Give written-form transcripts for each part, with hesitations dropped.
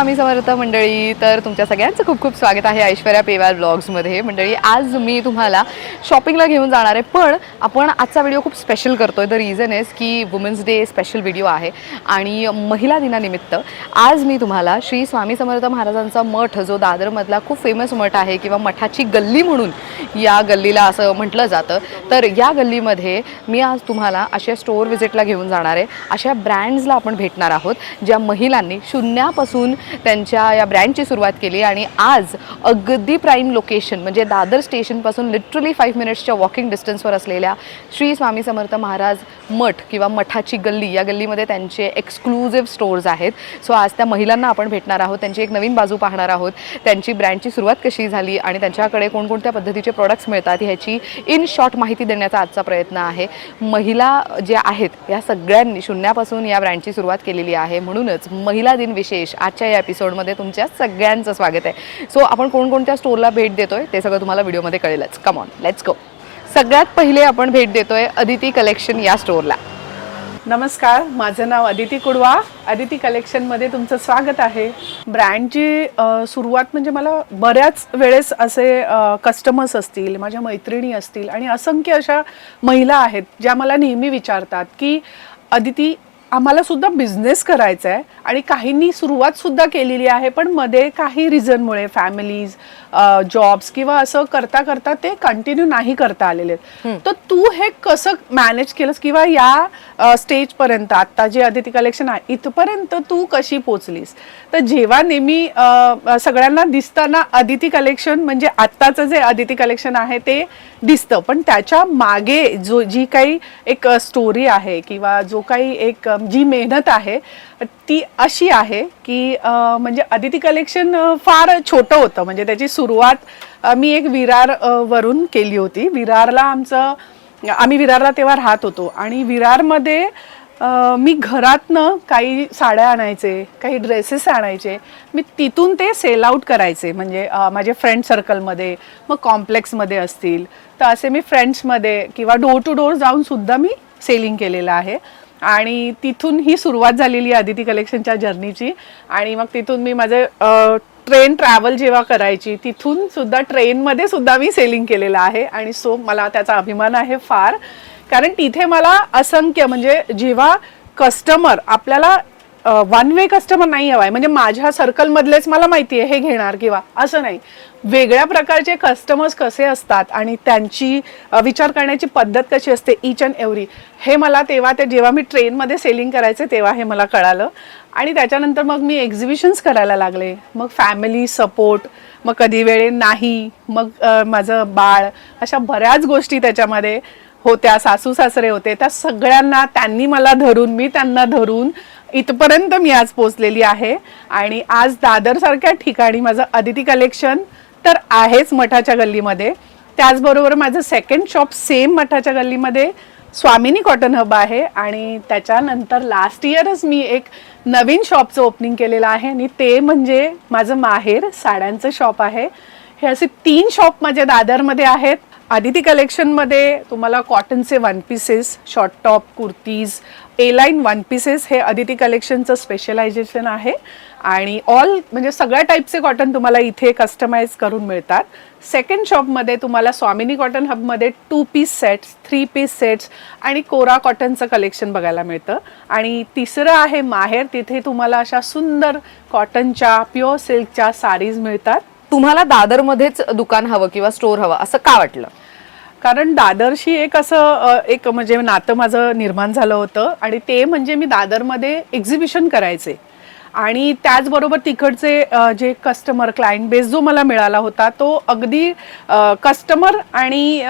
स्वामी समर्थ मंडळी. तर तुमच्या सगळ्यांचं खूप खूप स्वागत आहे ऐश्वर्या पेवार ब्लॉग्समध्ये. मंडळी, आज मी तुम्हाला शॉपिंगला घेऊन जाणार आहे, पण आपण आजचा व्हिडिओ खूप स्पेशल करतोय. द रिझन इज की वुमेन्स डे स्पेशल व्हिडिओ आहे आणि महिला दिनानिमित्त आज मी तुम्हाला श्री स्वामी समर्थ महाराजांचा मठ, जो दादरमधला खूप फेमस मठ आहे किंवा मठाची गल्ली म्हणून या गल्लीला असं म्हटलं जातं, तर या गल्लीमध्ये मी आज तुम्हाला अशा स्टोअर व्हिजिटला घेऊन जाणार आहे. अशा ब्रँड्सला आपण भेटणार आहोत ज्या महिलांनी शून्यापासून त्यांच्या या ब्रँडची सुरुवात केली आणि आज अगदी प्राईम लोकेशन म्हणजे दादर स्टेशनपासून लिटरली 5 मिनिट्सच्या वॉकिंग डिस्टन्सवर असलेल्या श्री स्वामी समर्थ महाराज मठ किंवा मठाची गल्ली, या गल्लीमध्ये त्यांचे एक्सक्लुझिव्ह स्टोअर्स आहेत. सो आज त्या महिलांना आपण भेटणार आहोत, त्यांची एक नवीन बाजू पाहणार आहोत, त्यांची ब्रँडची सुरुवात कशी झाली आणि त्यांच्याकडे कोणकोणत्या पद्धतीचे प्रोडक्ट्स मिळतात ह्याची इन शॉर्ट माहिती देण्याचा आजचा प्रयत्न आहे. महिला ज्या आहेत या सगळ्यांनी शून्यापासून या ब्रँडची सुरुवात केलेली आहे, म्हणूनच महिला दिन विशेष आजच्या या एपिसोडमध्ये तुमच्या सगळ्यांचं स्वागत आहे. सो आपण कोणकोणत्या स्टोअरला भेट देतोय ते सगळं तुम्हाला व्हिडिओमध्ये कळेलच. Come on, let's go. सगळ्यात पहिले आपण भेट देतोय अदिती कलेक्शन या स्टोअरला. नमस्कार, माझं नाव अदिती कुडवा. अदिती कलेक्शनमध्ये तुमचं स्वागत आहे. ब्रँडची सुरुवात म्हणजे मला बऱ्याच वेळेस असे कस्टमर्स असतील, माझ्या मैत्रिणी असतील आणि असंख्य अशा महिला आहेत ज्या मला नेहमी विचारतात की अदिती, आम्हाला सुद्धा बिझनेस करायचा आहे आणि काहींनी सुरुवात सुद्धा केलेली आहे, पण मध्ये काही रिझनमुळे फॅमिलीज, जॉब्स किंवा असं करता करता ते कंटिन्यू नाही करता आलेले. तर तू हे कसं मॅनेज केलंस किंवा या स्टेजपर्यंत आता जे अदिती कलेक्शन आहे इथपर्यंत तू कशी पोचलीस? तर जेव्हा नेहमी सगळ्यांना दिसताना अदिती कलेक्शन म्हणजे आत्ताचं जे अदिती कलेक्शन आहे ते दिसतं, पण त्याच्या मागे जी काही एक स्टोरी आहे किंवा जो काही एक जी मेहनत आहे ती अशी आहे की म्हणजे अदिती कलेक्शन फार छोटं होतं. म्हणजे त्याची सुरुवात मी एक विरार वरून केली होती. विरारला आम्ही विरारला तेव्हा राहत होतो आणि विरारमध्ये मी घरातनं काही साड्या आणायचे, काही ड्रेसेस आणायचे, मी तिथून ते सेल आउट करायचे. म्हणजे माझे फ्रेंड सर्कलमध्ये, मग कॉम्प्लेक्समध्ये असतील तर असे मी फ्रेंड्समध्ये किंवा डोर टू डोर जाऊन सुद्धा मी सेलिंग केलेलं आहे आणि तिथून ही सुरुवात झालेली आहे अदिती कलेक्शनच्या जर्नीची. आणि मग तिथून मी माझे ट्रेन ट्रॅव्हल जेव्हा करायची तिथून सुद्धा ट्रेनमध्ये सुद्धा मी सेलिंग केलेलं आहे आणि सो मला त्याचा अभिमान आहे फार. कारण तिथे मला असंख्य म्हणजे जेव्हा कस्टमर आपल्याला वन वे कस्टमर नाही हवाय, म्हणजे माझ्या सर्कलमधलेच मला माहिती आहे हे घेणार किंवा असं नाही, वेगळ्या प्रकारचे कस्टमर्स कसे असतात आणि त्यांची विचार करण्याची पद्धत कशी असते इच अँड एव्हरी, हे मला तेव्हा जेव्हा मी ट्रेनमध्ये सेलिंग करायचे तेव्हा हे मला कळालं. आणि त्याच्यानंतर मग मी एक्झिबिशन्स करायला लागले, मग फॅमिली सपोर्ट, मग कधी वेळे नाही, मग माझं बाळ, अशा बऱ्याच गोष्टी त्याच्यामध्ये होत्या. सासू सासरे होते, त्या सगळ्यांना त्यांनी मला धरून मी त्यांना धरून इथपर्यंत मी आज पोचलेली आहे. आणि आज दादर सारख्या ठिकाणी माझं अदिती कलेक्शन तर आहेच मठाच्या गल्लीमध्ये, त्याचबरोबर माझं सेकंड शॉप सेम मठाच्या गल्लीमध्ये स्वामिनी कॉटन हब आहे. आणि त्याच्यानंतर लास्ट इयरच मी एक नवीन शॉपचं ओपनिंग केलेलं आहे आणि ते म्हणजे माझं माहेर साड्यांचं शॉप आहे. हे असे 3 शॉप माझे दादरमध्ये आहेत. अदिती कलेक्शनमध्ये तुम्हाला कॉटनचे one pieces, short top, kurtis, A line one pieces हे अदिती कलेक्शनचं स्पेशलायझेशन आहे. आणि ऑल म्हणजे सगळ्या टाईपचे कॉटन तुम्हाला इथे कस्टमाइज करून मिळतात. सेकंड शॉपमध्ये तुम्हाला स्वामिनी कॉटन हबमध्ये 2 पीस सेट्स, 3 पीस सेट्स आणि कोरा कॉटनचं कलेक्शन बघायला मिळतं. आणि तिसरं आहे माहेर, तिथे तुम्हाला अशा सुंदर कॉटनच्या प्युअर सिल्कच्या साडीज मिळतात. तुम्हाला दादरमध्येच दुकान हवं किंवा स्टोअर हवं असं का वाटलं? कारण दादरशी एक असं एक म्हणजे नातं माझं निर्माण झालं होतं आणि ते म्हणजे मी दादरमध्ये एक्झिबिशन करायचे आणि त्याचबरोबर तिकडचे जे कस्टमर क्लायंट बेस जो मला मिळाला होता तो अगदी कस्टमर आणि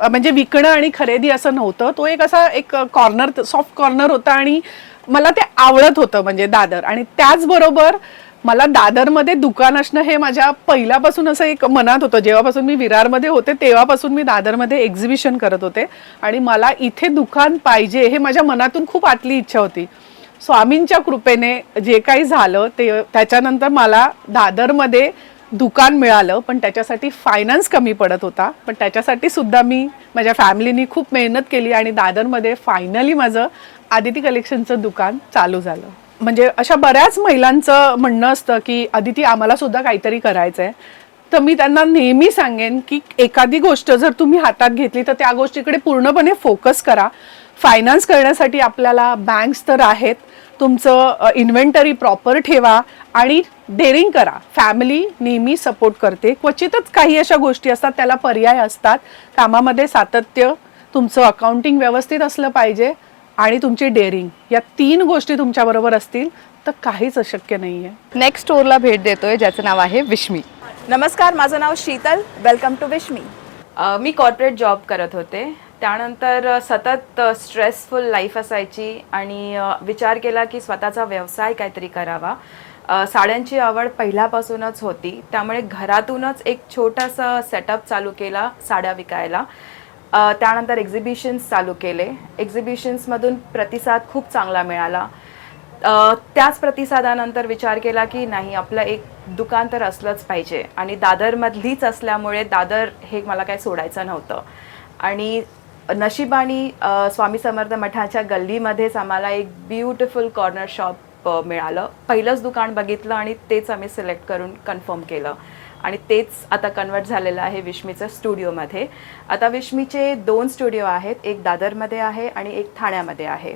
म्हणजे विकणं आणि खरेदी असं नव्हतं, तो एक असा एक कॉर्नर, सॉफ्ट कॉर्नर होता आणि मला ते आवडत होतं म्हणजे दादर. आणि त्याचबरोबर मला दादरमध्ये दुकान असणं हे माझ्या पहिल्यापासून असं एक मनात होतं. जेव्हापासून मी विरारमध्ये होते तेव्हापासून मी दादरमध्ये एक्झिबिशन करत होते आणि मला इथे दुकान पाहिजे हे माझ्या मनातून खूप आतली इच्छा होती. स्वामींच्या कृपेने जे काही झालं ते त्याच्यानंतर मला दादरमध्ये दुकान मिळालं, पण त्याच्यासाठी फायनान्स कमी पडत होता. पण त्याच्यासाठी सुद्धा मी माझ्या फॅमिलीनी खूप मेहनत केली आणि दादरमध्ये फायनली माझं आदिती कलेक्शनचं दुकान चालू झालं. म्हणजे अशा बऱ्याच महिलांचं म्हणणं असतं की अदिती आम्हाला सुद्धा काहीतरी करायचं आहे. तर मी त्यांना नेहमी सांगेन की एखादी गोष्ट जर तुम्ही हातात घेतली तर त्या गोष्टीकडे पूर्णपणे फोकस करा. फायनान्स करण्यासाठी आपल्याला बँक्स तर आहेत, तुमचं इन्व्हेंटरी प्रॉपर ठेवा आणि डेअरिंग करा. फॅमिली नेहमी सपोर्ट करते. क्वचितच काही अशा गोष्टी असतात त्याला पर्याय असतात. कामामध्ये सातत्य, तुमचं अकाउंटिंग व्यवस्थित असलं पाहिजे आणि तुमची डेअरिंग, या 3 गोष्टी तुमच्याबरोबर असतील तर काहीच अशक्य नाही आहे. नेक्स्ट स्टोअरला भेट देतोय ज्याचं नाव आहे विश्मी. नमस्कार, माझं नाव शीतल. Welcome to Vishmi. मी कॉर्पोरेट जॉब करत होते. त्यानंतर सतत स्ट्रेसफुल लाईफ असायची आणि विचार केला की स्वतःचा व्यवसाय काहीतरी करावा. साड्यांची आवड पहिल्यापासूनच होती, त्यामुळे घरातूनच एक छोटासा सेटअप चालू केला साड्या विकायला. त्यानंतर एक्झिबिशन्स चालू केले. एक्झिबिशन्समधून प्रतिसाद खूप चांगला मिळाला. त्याच प्रतिसादानंतर विचार केला की नाही, आपलं एक दुकान तर असलंच पाहिजे आणि दादरमधलीच असल्यामुळे दादर हे मला काय सोडायचं नव्हतं. आणि नशिबाने स्वामी समर्थ मठाच्या गल्लीमध्येच आम्हाला एक ब्युटिफुल कॉर्नर शॉप मिळालं. पहिलंच दुकान बघितलं आणि तेच आम्ही सिलेक्ट करून कन्फर्म केलं आणि तेच आता कन्वर्ट झालेलं आहे विश्मीचं स्टुडिओमध्ये. आता विश्मीचे 2 स्टुडिओ आहेत, एक दादरमध्ये आहे आणि एक ठाण्यामध्ये आहे.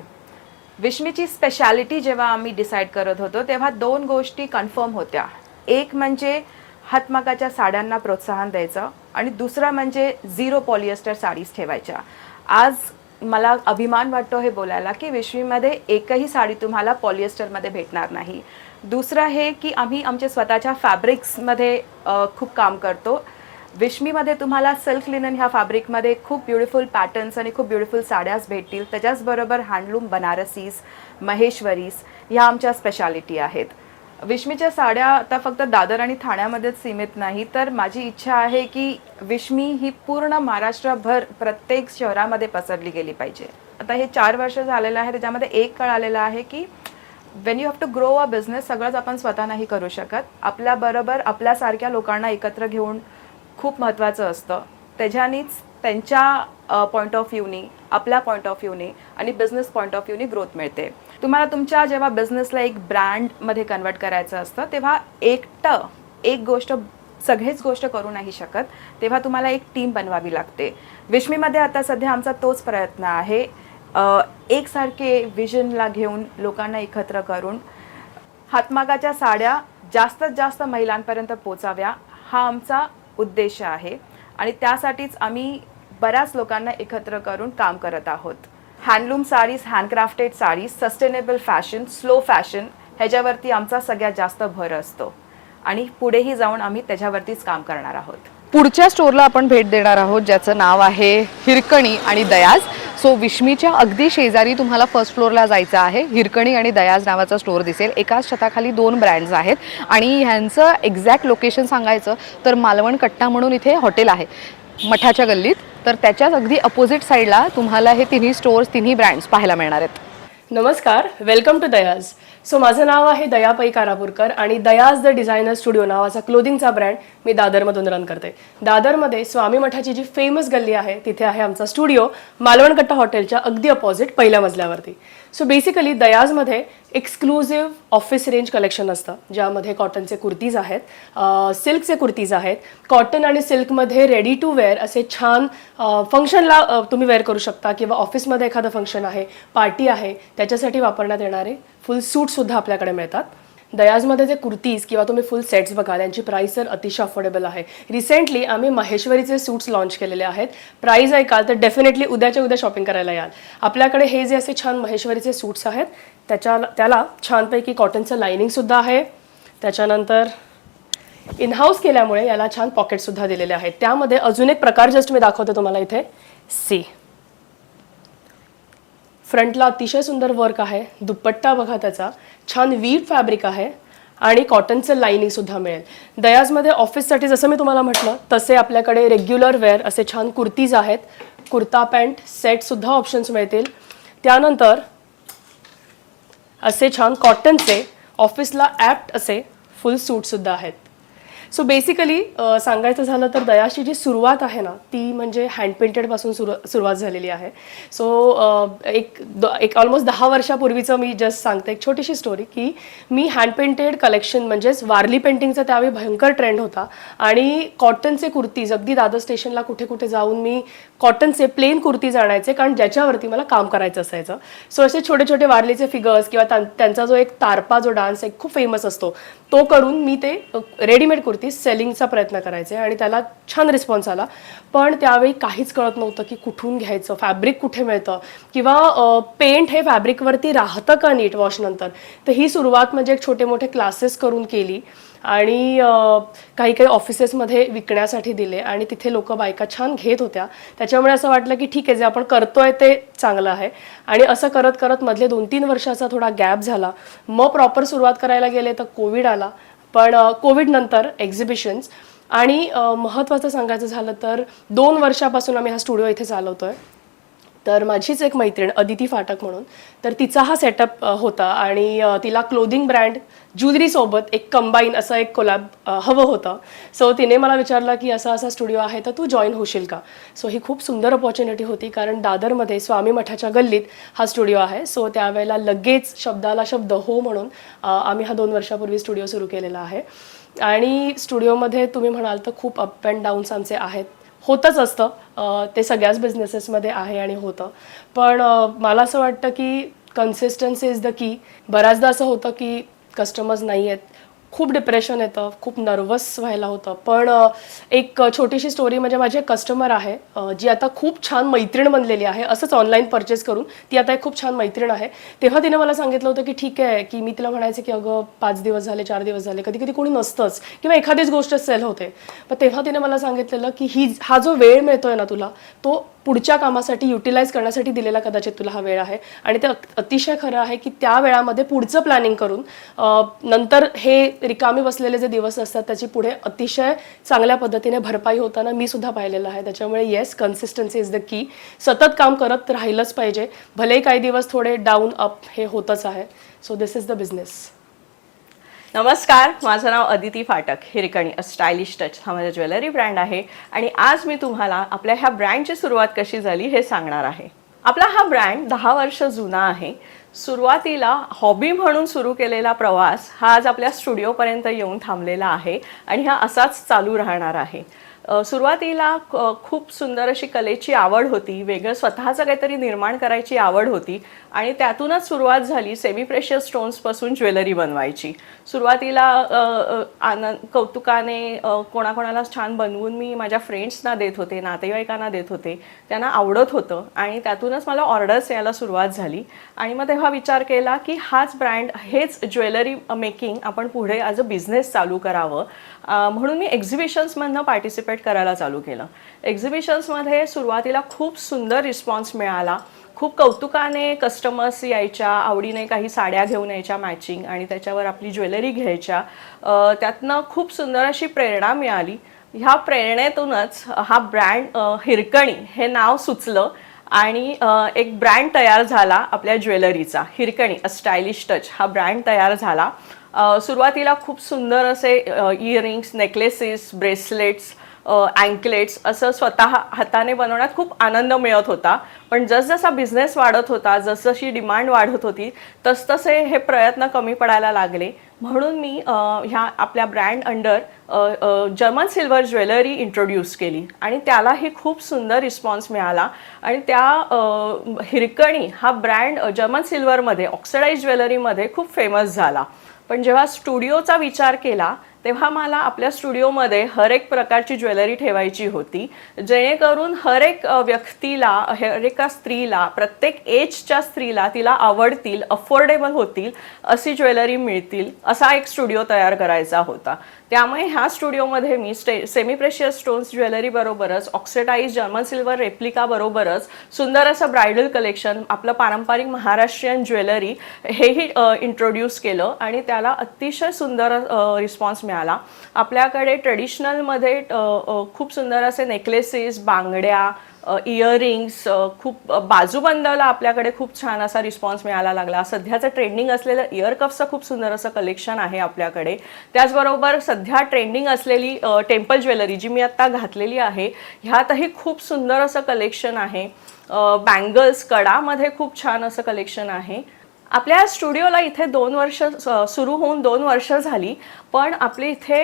विश्मीची स्पेशालिटी जेव्हा आम्ही डिसाईड करत होतो तेव्हा 2 गोष्टी कन्फर्म होत्या. एक म्हणजे हातमागाच्या साड्यांना प्रोत्साहन द्यायचं आणि दुसरं म्हणजे 0 पॉलिएस्टर साडीज ठेवायच्या. आज मला अभिमान वाटतो हे बोलायला की विश्मीमध्ये एकही साडी तुम्हाला पॉलिएस्टरमध्ये भेटणार नाही. दुसरं हे की आम्ही आमच्या स्वतःच्या फॅब्रिक्समध्ये खूप काम करतो. विश्मीमध्ये तुम्हाला सिल्क लिनन ह्या फॅब्रिकमध्ये खूप ब्युटिफुल पॅटर्न्स आणि खूप ब्युटिफुल साड्याच भेटतील. त्याच्याचबरोबर हँडलूम बनारसीज, महेश्वरीज ह्या आमच्या स्पेशालिटी आहेत. विश्मीच्या साड्या आता फक्त दादर आणि ठाण्यामध्येच सीमित नाही, तर माझी इच्छा आहे की विश्मी ही पूर्ण महाराष्ट्रभर प्रत्येक शहरामध्ये पसरली गेली पाहिजे. आता हे 4 वर्ष झालेलं आहे, त्याच्यामध्ये एक काळ आलेला आहे की when you have to grow a business, सगळंच आपण स्वतः नाही करू शकत. आपल्याबरोबर आपल्यासारख्या लोकांना एकत्र घेऊन खूप महत्त्वाचं असतं. त्याच्यानीच त्यांच्या पॉईंट ऑफ व्ह्यूनी, आपल्या पॉईंट ऑफ व्ह्यूनी आणि बिझनेस पॉईंट ऑफ व्ह्यूनी ग्रोथ मिळते. तुम्हाला तुमच्या जेव्हा बिझनेसला एक ब्रँडमध्ये कन्वर्ट करायचं असतं तेव्हा एकटं एक गोष्ट सगळीच गोष्ट करू नाही शकत, तेव्हा तुम्हाला एक टीम बनवावी लागते. विश्मीमध्ये आता सध्या आमचा तोच प्रयत्न आहे. एकसारखे विजनला घेऊन लोकांना एकत्र करून हातमागाच्या साड्या जास्तीत जास्त महिलांपर्यंत पोचाव्या हा आमचा उद्देश आहे आणि त्यासाठीच आम्ही बऱ्याच लोकांना एकत्र करून काम करत आहोत. Handloom sarees, handcrafted sarees, sustainable fashion, slow fashion ह्याच्यावरती आमचा सगळ्यात जास्त भर असतो आणि पुढेही जाऊन आम्ही त्याच्यावरतीच काम करणार आहोत. पुढच्या स्टोअरला आपण भेट देणार आहोत ज्याचं नाव आहे हिरकणी आणि दयाज. सो विश्मीच्या अगदी शेजारी तुम्हाला फर्स्ट फ्लोअरला जायचं आहे. हिरकणी आणि दयाज नावाचा स्टोअर दिसेल. एकाच छताखाली 2 ब्रँड्स आहेत आणि ह्यांचं एक्झॅक्ट लोकेशन सांगायचं तर मालवण कट्टा म्हणून इथे हॉटेल आहे मठाच्या गल्लीत, तर त्याच्याच अगदी अपोजिट साईडला तुम्हाला हे तिन्ही स्टोअर्स, तिन्ही ब्रँड्स पाहायला मिळणार आहेत. नमस्कार, वेलकम टू दयाज. सो माझं नाव आहे दया पै कारापूरकर आणि दयाज द डिझायनर स्टुडिओ नावाचा क्लोदिंगचा ब्रँड मी दादरमधून रन करते. दादरमध्ये स्वामी मठाची जी फेमस गल्ली आहे तिथे आहे आमचा स्टुडिओ, मालवणकट्टा हॉटेलच्या अगदी अपोजिट पहिल्या मजल्यावरती. सो बेसिकली दयाजमध्ये एक्सक्लुझिव्ह ऑफिस रेंज कलेक्शन असतं, ज्यामध्ये कॉटनचे कुर्तीज आहेत, सिल्कचे कुर्तीज आहेत. कॉटन आणि सिल्कमध्ये रेडी टू वेअर असे छान फंक्शनला तुम्ही वेअर करू शकता किंवा ऑफिसमध्ये एखादं फंक्शन आहे, पार्टी आहे, त्याच्यासाठी वापरण्यात येणारे फुल सूटसुद्धा आपल्याकडे मिळतात. दयाजमध्ये जे कुर्तीज किंवा तुम्ही फुल सेट्स बघाल यांची प्राईस तर अतिशय अफोर्डेबल आहे. रिसेंटली आम्ही महेश्वरीचे सूट्स लॉन्च केलेले आहेत. प्राईस ऐकाल तर डेफिनेटली उद्याच्या उद्या शॉपिंग करायला याल. आपल्याकडे हे जे असे छान महेश्वरीचे सूट्स आहेत त्याला छानपैकी कॉटनचं लायनिंगसुद्धा आहे. त्याच्यानंतर इन हाऊस केल्यामुळे याला छान पॉकेटसुद्धा दिलेले आहेत. त्यामध्ये अजून एक प्रकार जस्ट मी दाखवते तुम्हाला इथे. सी फ्रंटला अतिशय सुंदर वर्क आहे. दुपट्टा बघा त्याचा छान वीट फॅब्रिक आहे आणि कॉटनचं लायनिंगसुद्धा मिळेल. दयाजमध्ये ऑफिससाठी जसं मी तुम्हाला म्हटलं तसे आपल्याकडे रेग्युलर वेअर असे छान कुर्तीज आहेत. कुर्ता पॅन्ट सेटसुद्धा ऑप्शन्स मिळतील. त्यानंतर असे छान कॉटनचे ऑफिसला ॲप्ट असे फुल सूटसुद्धा आहेत. सो बेसिकली सांगायचं झालं तर दयाची जी सुरुवात आहे ना ती म्हणजे हँड पेंटेडपासून सुरुवात झालेली आहे. सो एक ऑलमोस्ट 10 वर्षापूर्वीचं मी जस्ट सांगते एक छोटीशी स्टोरी की मी हँड पेंटेड कलेक्शन म्हणजेच वारली पेंटिंगचा त्यावेळी भयंकर ट्रेंड होता आणि कॉटनचे कुर्तीज अगदी दादर स्टेशनला कुठे कुठे जाऊन मी कॉटनचे प्लेन कुर्तीज आणायचे कारण ज्याच्यावरती मला काम करायचं असायचं. सो असे छोटे छोटे वारलीचे फिगर्स किंवा त्यांचा जो एक तारपा जो डान्स एक खूप फेमस असतो तो करून मी ते रेडीमेड कुर्ती सेलिंगचा प्रयत्न करायचे आणि त्याला छान रिस्पॉन्स आला. पण त्यावेळी काहीच कळत नव्हतं की कुठून घ्यायचं, फॅब्रिक कुठे मिळतं किंवा पेंट हे फॅब्रिकवरती राहतं का नीट वॉशनंतर. तर ही सुरुवात म्हणजे एक छोटे मोठे क्लासेस करून केली आणि काही काही ऑफिसेसमध्ये विकण्यासाठी दिले आणि तिथे लोक बायका छान घेत होत्या. त्याच्यामुळे असं वाटलं की ठीक आहे, जे आपण करतोय ते चांगलं आहे. आणि असं करत करत मधले 2-3 वर्षाचा थोडा गॅप झाला. मग प्रॉपर सुरुवात करायला गेले तर कोविड आला. पण कोविड नंतर एक्झिबिशन्स आणि महत्त्वाचं सांगायचं झालं तर 2 वर्षापासून आम्ही हा स्टुडिओ इथे चालवतोय. तर माझीच एक मैत्रीण अदिती फाटक म्हणून, तर तिचा हा सेटअप होता आणि तिला क्लोदिंग ब्रँड ज्वेलरीसोबत एक कंबाईन असं एक कोलॅब हवं होतं. सो तिने मला विचारलं की असा असा स्टुडिओ आहे तर तू जॉईन होशील का. सो ही खूप सुंदर अपॉर्च्युनिटी होती कारण दादरमध्ये स्वामी मठाच्या गल्लीत हा स्टुडिओ आहे. सो त्यावेळेला लगेच शब्दाला शब्द हो म्हणून आम्ही हा 2 वर्षापूर्वी स्टुडिओ सुरू केलेला आहे. आणि स्टुडिओमध्ये तुम्ही म्हणाल तर खूप अप अँड डाऊन्स आमचे आहेत, होतच असतं, ते सगळ्याच बिझनेसेसमध्ये आहे आणि होतं. पण मला असं वाटतं की कन्सिस्टन्सी इज द की. बऱ्याचदा असं होतं की कस्टमर्स नाही आहेत, खूप डिप्रेशन येतं, खूप नर्वस व्हायला होतं. पण एक छोटीशी स्टोरी म्हणजे माझी एक कस्टमर आहे जी आता खूप छान मैत्रीण बनलेली आहे. असंच ऑनलाईन परचेस करून ती आता एक खूप छान मैत्रीण आहे. तेव्हा तिने मला सांगितलं होतं की ठीक आहे, की मी तिला म्हणायचे की अगं 5 दिवस झाले, 4 दिवस झाले, कधी कधी कोणी नसतंच किंवा एखादीच गोष्ट सेल होते. पण तेव्हा तिने मला सांगितलेलं की हा जो वेळ मिळतोय ना तुला, तो पुढच्या कामासाठी युटिलाइज करण्यासाठी दिलेला कदाचित तुला हा वेळ आहे. आणि ते अतिशय खरं आहे की त्या वेळामध्ये पुढचं प्लॅनिंग करून नंतर हे रिकामी बसलेले जे दिवस असतात त्याची पुढे अतिशय चांगल्या पद्धतीने भरपाई होताना मी सुद्धा पाहिलेलं आहे. त्याच्यामुळे yes, consistency is the key. सतत काम करत राहिलंच पाहिजे, भलेही काही दिवस थोडे डाऊन अप हे होतच आहे. So this is the business. नमस्कार, माझं नाव अदिती फाटक. हिरकणी अ स्टायलिश टच हा माझा ज्वेलरी ब्रँड आहे आणि आज मी तुम्हाला आपल्या ह्या ब्रँडची सुरुवात कशी झाली हे सांगणार आहे. आपला हा ब्रँड 10 वर्ष जुना आहे. सुरुवातीला हॉबी म्हणून सुरू केलेला प्रवास हा आज आपल्या स्टुडिओपर्यंत येऊन थांबलेला आहे आणि हा असाच चालू राहणार आहे. सुरुवातीला खूप सुंदर अशी कलेची आवड होती, वेगळं स्वतःचं काहीतरी निर्माण करायची आवड होती आणि त्यातूनच सुरुवात झाली सेमी प्रेशियस स्टोन्सपासून ज्वेलरी बनवायची. सुरुवातीला कौतुकाने कोणाकोणाला छान बनवून मी माझ्या फ्रेंड्सना देत होते, नातेवाईकांना देत होते, त्यांना आवडत होतं आणि त्यातूनच मला ऑर्डर्स यायला सुरुवात झाली. आणि मग तेव्हा विचार केला की हाच ब्रँड, हेच ज्वेलरी मेकिंग आपण पुढे ॲज अ बिझनेस चालू करावं. म्हणून मी एक्झिबिशन्समधनं पार्टिसिपेट करायला चालू केलं. एक्झिबिशन्समध्ये सुरुवातीला खूप सुंदर रिस्पॉन्स मिळाला. खूप कौतुकाने कस्टमर्स यायच्या, आवडीने काही साड्या घेऊन यायच्या मॅचिंग आणि त्याच्यावर आपली ज्वेलरी घ्यायच्या. त्यातनं खूप सुंदर अशी प्रेरणा मिळाली. ह्या प्रेरणेतूनच हा ब्रँड हिरकणी हे नाव सुचलं आणि एक ब्रँड तयार झाला आपल्या ज्वेलरीचा. हिरकणी अ स्टायलिश टच हा ब्रँड तयार झाला. सुरुवातीला खूप सुंदर असे इयरिंग्स, नेकलेसेस, ब्रेसलेट्स, अँकलेट्स असं स्वतः हाताने बनवण्यात खूप आनंद मिळत होता. पण जसजसा बिझनेस वाढत होता, जसजशी डिमांड वाढत होती, तसतसे हे प्रयत्न कमी पडायला लागले. म्हणून मी ह्या आपल्या brand under German silver jewellery introduce केली आणि त्यालाही खूप सुंदर रिस्पॉन्स मिळाला. आणि त्या हिरकणी हा ब्रँड जर्मन सिल्वरमध्ये, ऑक्सिडाइज ज्वेलरीमध्ये खूप फेमस झाला. पण जेव्हा स्टुडिओचा विचार केला तेव्हा मला आपल्या स्टुडिओमध्ये हर एक प्रकारची ज्वेलरी ठेवायची होती, जेणेकरून हर एक व्यक्तीला, हर एका स्त्रीला, प्रत्येक एजच्या स्त्रीला तिला आवडतील, अफोर्डेबल होतील अशी ज्वेलरी मिळतील असा एक स्टुडिओ तयार करायचा होता. त्यामुळे ह्या स्टुडिओमध्ये मी सेमी प्रेशियस स्टोन्स ज्वेलरी बरोबरच ऑक्सिडाइज जर्मन सिल्वर रेप्लिका बरोबरच सुंदर असं ब्रायडल कलेक्शन, आपलं पारंपरिक महाराष्ट्रीयन ज्वेलरी हेही इंट्रोड्यूस केलं आणि त्याला अतिशय सुंदर रिस्पॉन्स मिळाला. आपल्याकडे ट्रेडिशनलमध्ये खूप सुंदर असे नेकलेसेस, बांगड्या, इयरिंग्स, खूप बाजूबंदाला आपल्याकडे खूप छान असा रिस्पॉन्स मिळायला लागला. सध्याचं ट्रेंडिंग असलेलं इयर कफचं खूप सुंदर असं कलेक्शन आहे आपल्याकडे. त्याचबरोबर सध्या ट्रेंडिंग असलेली टेम्पल ज्वेलरी जी मी आत्ता घातलेली आहे, ह्यातही खूप सुंदर असं कलेक्शन आहे. बँगल्स, कडामध्ये खूप छान असं कलेक्शन आहे. आपल्या स्टुडिओला इथे 2 वर्ष सुरू होऊन 2 वर्ष झाली, पण आपल्या इथे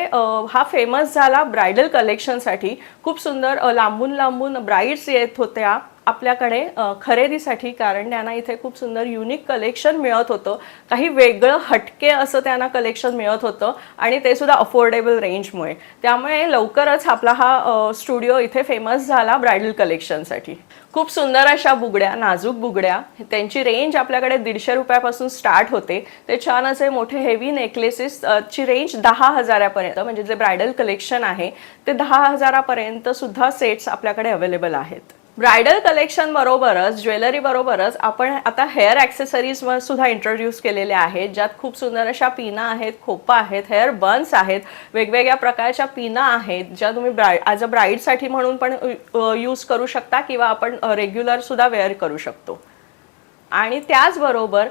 हा फेमस झाला ब्रायडल कलेक्शनसाठी. खूप सुंदर लांबून लांबून ब्राईड्स येत होत्या आपल्याकडे खरेदीसाठी, कारण त्यांना इथे खूप सुंदर युनिक कलेक्शन मिळत होतं. काही वेगळं हटके असं त्यांना कलेक्शन मिळत होतं आणि ते सुद्धा अफोर्डेबल रेंजमुळे. त्यामुळे लवकरच आपला हा स्टुडिओ इथे फेमस झाला ब्रायडल कलेक्शनसाठी. खूप सुंदर अशा बुगड्या, नाजूक बुगड्या, त्यांची रेंज आपल्याकडे 150 रुपयापासून स्टार्ट होते. ते छान असे मोठे हेवी नेकलेसेस ची रेंज 10,000 पर्यंत, म्हणजे जे ब्रायडल कलेक्शन आहे ते 10,000 पर्यंत सुद्धा सेट्स आपल्याकडे अवेलेबल आहेत. ब्रायडल कलेक्शन बरोबरच ज्वेलरी बरोबरच आपण आता हेअर ॲक्सेसरीज सुद्धा इंट्रोड्यूस केलेल्या आहेत, ज्यात खूप सुंदर अशा पिना आहेत, खोपा आहेत, हेअर बन्स आहेत, वेगवेगळ्या प्रकारच्या पिना आहेत, ज्या तुम्ही ॲज अ ब्राईडसाठी म्हणून पण यूज करू शकता किंवा आपण रेग्युलर सुद्धा वेअर करू शकतो. आणि त्याचबरोबर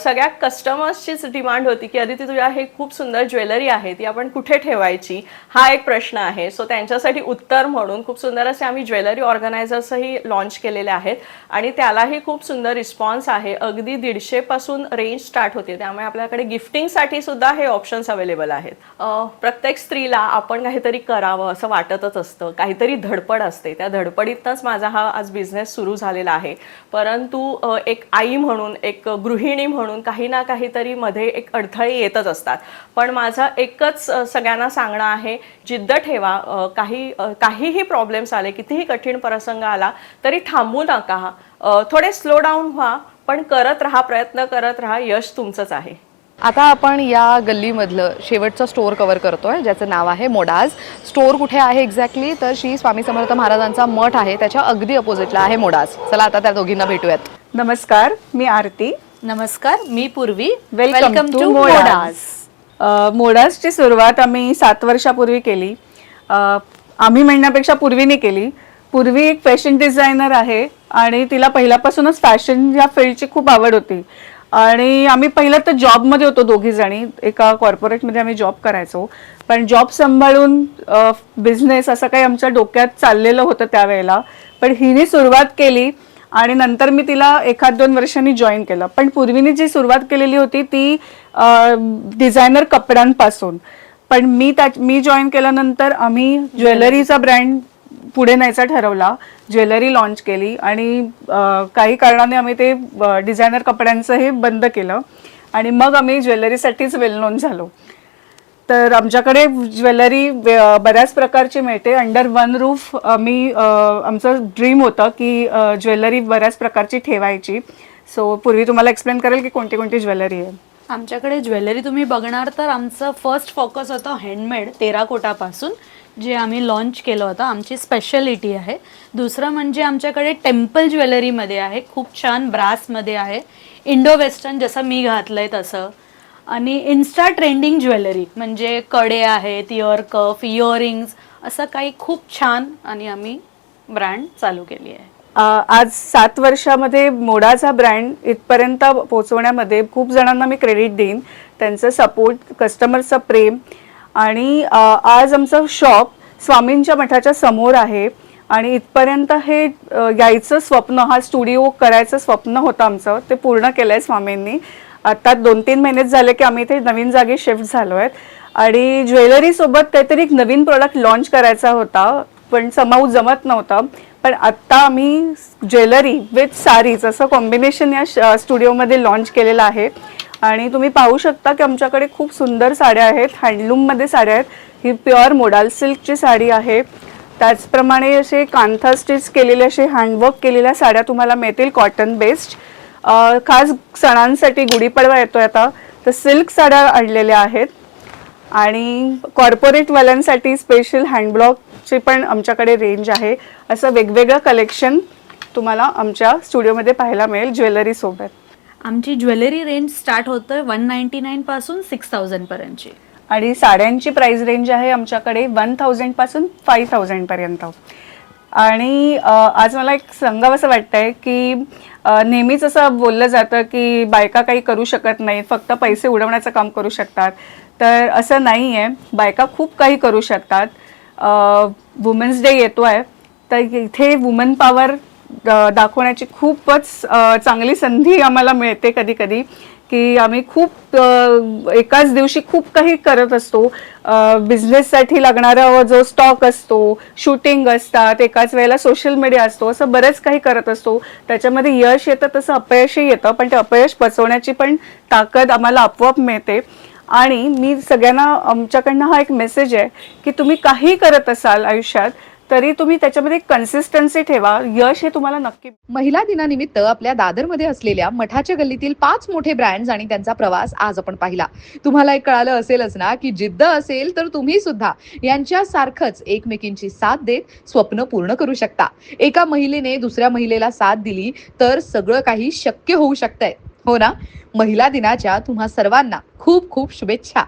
सगळ्या कस्टमर्सचीच डिमांड होती की अदिती, तुझ्या हे खूप सुंदर ज्वेलरी आहे, ती आपण कुठे ठेवायची, हा एक प्रश्न आहे. सो त्यांच्यासाठी उत्तर म्हणून खूप सुंदर असे आम्ही ज्वेलरी ऑर्गनायझर्सही लॉन्च केलेले आहेत आणि त्यालाही खूप सुंदर रिस्पॉन्स आहे. अगदी 150 पासून रेंज स्टार्ट होते, त्यामुळे आपल्याकडे गिफ्टिंगसाठी सुद्धा हे ऑप्शन्स अवेलेबल आहेत. प्रत्येक स्त्रीला आपण काहीतरी करावं असं वाटतच असतं, काहीतरी धडपड असते. त्या धडपडीतच माझा हा आज बिझनेस सुरू झालेला आहे. परंतु एक आई म्हणून, एक गृहिणी म्हणून काही ना काहीतरी मध्ये एक अडथळे येतच असतात. पण माझं एकच सगळ्यांना सांगणं आहे, जिद्द ठेवा. काहीही प्रॉब्लेम्स आले, कितीही कठीण प्रसंग आला तरी थांबू नका. थोडे स्लो डाऊन व्हा, पण करत राहा, प्रयत्न करत राहा, यश तुमचंच आहे. आता आपण या गल्लीमधलं शेवटचं स्टोअर कव्हर करतोय, ज्याचं नाव आहे मोडाज. स्टोअर कुठे आहे एक्झॅक्टली, तर श्री स्वामी समर्थ महाराजांचा मठ आहे, त्याच्या अगदी अपोजिटला आहे मोडाज. चला आता त्या दोघींना भेटूयात. नमस्कार, मी आरती. नमस्कार, मी पूर्वी. Welcome to मोडाज. मोडाजची सुरुवात आम्ही 7 वर्षापूर्वी केली. आम्ही म्हणण्यापेक्षा पूर्वीने केली. पूर्वी एक फॅशन डिझायनर आहे आणि तिला पहिल्यापासूनच फॅशन या फील्डची खूप आवड होती. आणि आम्ही पहिलं तर जॉबमध्ये होतो दोघी जणी, एका कॉर्पोरेटमध्ये आम्ही जॉब करायचो. पण जॉब सांभाळून बिझनेस असं काही आमच्या डोक्यात चाललेलं होतं त्यावेळेला. पण हिने सुरुवात केली आणि नंतर मी तिला 1-2 वर्षांनी जॉईन केलं. पण पूर्वीने जी सुरुवात केलेली होती ती डिझायनर कपड्यांपासून. पण मी जॉईन केल्यानंतर आम्ही ज्वेलरीचा ब्रँड पुढे न्यायचा ठरवला, ज्वेलरी लॉन्च केली आणि काही कारणाने आम्ही ते डिझायनर कपड्यांचं हे बंद केलं आणि मग आम्ही ज्वेलरीसाठीच वेल नोन झालो. तर आमच्याकडे ज्वेलरी बऱ्याच प्रकारची मिळते. अंडर वन रूफ आमचं ड्रीम होतं की ज्वेलरी बऱ्याच प्रकारची ठेवायची. सो पूर्वी तुम्हाला एक्सप्लेन करेल की कोणती कोणती ज्वेलरी आहे. आमच्याकडे ज्वेलरी तुम्ही बघणार तर आमचं फर्स्ट फोकस होतं हँडमेड टेराकोटापासून, जे आम्ही लॉन्च केलं होतं, आमची स्पेशालिटी आहे. दुसरं म्हणजे आमच्याकडे टेम्पल ज्वेलरीमध्ये आहे, खूप छान ब्रासमध्ये आहे, इंडो वेस्टर्न जसं मी घातलंय तसं, आणि इन्स्टा ट्रेंडिंग ज्वेलरी म्हणजे कडे आहेत, इयर कफ, इयरिंग्स, असं काही खूप छान आणि आम्ही ब्रँड चालू केली आहे. आज 7 वर्षामध्ये मोडाज हा ब्रँड इथपर्यंत पोहोचवण्यामध्ये खूप जणांना मी क्रेडिट देईन. त्यांचं सपोर्ट, कस्टमरचं प्रेम. आणि आज आमचं शॉप स्वामींच्या मठाच्या समोर आहे आणि इथपर्यंत हे यायचं स्वप्न, हा स्टुडिओ करायचं स्वप्न होतं आमचं, ते पूर्ण केलं आहे स्वामींनी. आता 2-3 महिनेच झाले की आम्ही इथे नवीन जागी शिफ्ट झालो आहेत आणि ज्वेलरीसोबत काहीतरी एक नवीन प्रोडक्ट लॉन्च करायचा होता, पण समाऊ जमत नव्हतं. पण आत्ता आम्ही ज्वेलरी विथ साडीज असं कॉम्बिनेशन या स्टुडिओमध्ये लॉन्च केलेलं आहे. आणि तुम्ही पाहू शकता की आमच्याकडे खूप सुंदर साड्या आहेत, हँडलूममध्ये साड्या आहेत. ही प्युअर मोडाल सिल्कची साडी आहे. त्याचप्रमाणे असे कांथा स्टिच केलेले, असे हँडवर्क केलेल्या साड्या तुम्हाला मिळतील, कॉटन बेस्ड. खास सणांसाठी, गुढीपाडवा येतोय आता, तर सिल्क साड्या आणलेल्या आहेत. आणि कॉर्पोरेटवाल्यांसाठी स्पेशल हँडब्लॉकची पण आमच्याकडे रेंज आहे. असं वेगवेगळं कलेक्शन तुम्हाला आमच्या स्टुडिओमध्ये पाहायला मिळेल ज्वेलरीसोबत. आमची ज्वेलरी रेंज स्टार्ट होतं 199 पासून 6000 पर्यंतची. आणि साड्यांची प्राइस रेंज आहे आमच्याकडे 1000 पासून 5000 पर्यंत. आणि आज मला एक सांगावंसं वाटतंय की नेहमीच असं बोललं जातं की बायका काही करू शकत नाहीत, फक्त पैसे उडवण्याचं काम करू शकतात. तर असं नाही आहे, बायका खूप काही करू शकतात. वुमेन्स डे येतो आहे, तर इथे वुमन पॉवर दाखवण्याची खूपच चांगली संधी आम्हाला मिळते कधी कधी, की आम्ही खूप एकाच दिवशी खूप काही करत असतो. बिझनेससाठी लागणारा जो स्टॉक असतो, शूटिंग असतात, एकाच वेळेला सोशल मीडिया असतो, असं बरंच काही करत असतो. त्याच्यामध्ये यश येतं तसं अपयशही येतं, पण ते अपयश पचवण्याची पण ताकद आम्हाला आपोआप मिळते. आणि मी सगळ्यांना आमच्याकडनं हा एक मेसेज आहे की तुम्ही काही करत असाल आयुष्यात तरी तुम्ही त्याच्यामध्ये कन्सिस्टन्सी ठेवा, यश हे तुम्हाला नक्की. महिला दिनानिमित्त आपल्या दादरमध्ये असलेल्या मठाच्या गल्लीतील 5 मोठे ब्रँड्स आणि त्यांचा प्रवास आज आपण पाहिला. तुम्हाला एक कळालं असेलच ना की जिद्द असेल तर तुम्ही सुद्धा यांच्यासारखंच एकमेकींची साथ देत स्वप्न पूर्ण करू शकता. एका महिलेने दुसऱ्या महिलेला साथ दिली तर सगळं काही शक्य होऊ शकतंय, हो ना? महिला दिनाच्या तुम्हा सर्वांना खूप खूप शुभेच्छा.